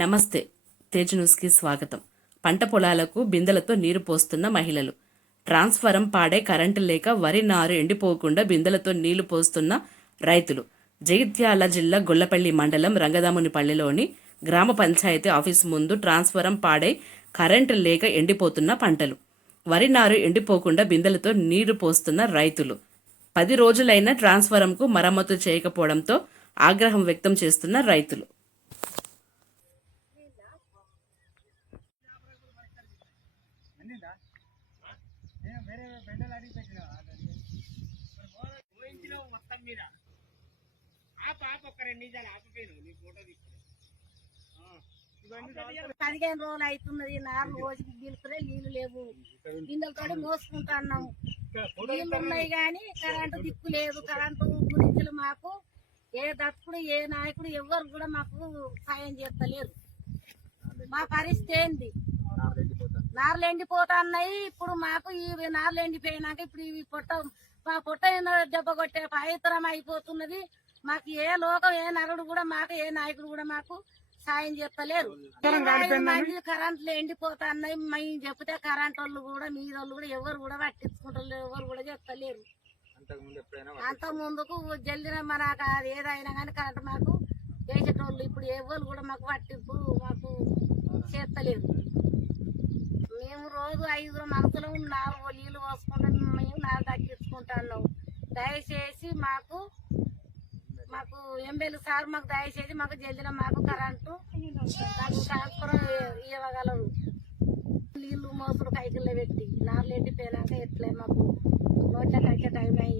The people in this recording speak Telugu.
నమస్తే. తేజ్ న్యూస్కి స్వాగతం. పంట పొలాలకు బిందెలతో నీరు పోస్తున్న మహిళలు. ట్రాన్స్ఫారం పాడే కరెంటు లేక వరి నారు ఎండిపోకుండా బిందెలతో నీళ్లు పోస్తున్న రైతులు. జగిత్యాల జిల్లా గొల్లపల్లి మండలం రంగదామునిపల్లిలోని గ్రామ పంచాయతీ ఆఫీసు ముందు ట్రాన్స్ఫారం పాడే కరెంటు లేక ఎండిపోతున్న పంటలు. వరి నారు ఎండిపోకుండా బిందెలతో నీరు పోస్తున్న రైతులు. 10 రోజులైన ట్రాన్స్ఫారంకు మరమ్మతు చేయకపోవడంతో ఆగ్రహం వ్యక్తం చేస్తున్న రైతులు. పదిహేను రోజులు అవుతున్నది. 4 రోజులు బిల్కులే నీళ్లు లేవు. గిన్నెలతో మోసుకుంటున్నాము. నీళ్లు ఉన్నాయి కానీ కరెంటు దిక్కు లేదు. కరెంటు గురించి మాకు ఏ దత్తుడు ఏ నాయకుడు ఎవరు కూడా మాకు సాయం చేస్తలేరు. మా పరిస్థితి ఏంది? నార్లు ఎండిపోతున్నాయి. ఇప్పుడు మాకు ఈ నార్లు ఎండిపోయినాక ఇప్పుడు ఇవి మా పొట్ట దెబ్బ కొట్టే పవిత్రం అయిపోతున్నది. మాకు ఏ లోకం ఏ నరుడు కూడా మాకు ఏ నాయకుడు కూడా మాకు సాయం చేస్తలేరు. మంది కరెంట్లు ఎండిపోతున్నాయి. మేము చెప్తే కరెంట్ వాళ్ళు కూడా మీరోళ్ళు కూడా ఎవరు కూడా పట్టించుకుంటారు, ఎవరు కూడా చెప్తలేరు. అంత ముందుకు జల్దిన మనకు అది ఏదైనా కానీ కరెంట్ మాకు వేసేటోళ్ళు ఇప్పుడు ఎవరు కూడా మాకు పట్టింపు మాకు చేస్తలేరు. మేము రోజు 5 మనసులో 4 నీళ్ళు పోసుకుంటాం. మేము 4 తగ్గించుకుంటున్నాం. దయచేసి మాకు ఎమ్మెల్యే సార్ మాకు దయచేసి మాకు జల్దిన మాకు కరెంటు ట్రాన్స్ఫర్ ఇవ్వగలరు. నీళ్లు మోసులు కైకిల్లో పెట్టి నార్లు ఎండిపోయినాక ఎట్లే మాకు నోట్ల కట్టే టైం అయ్యి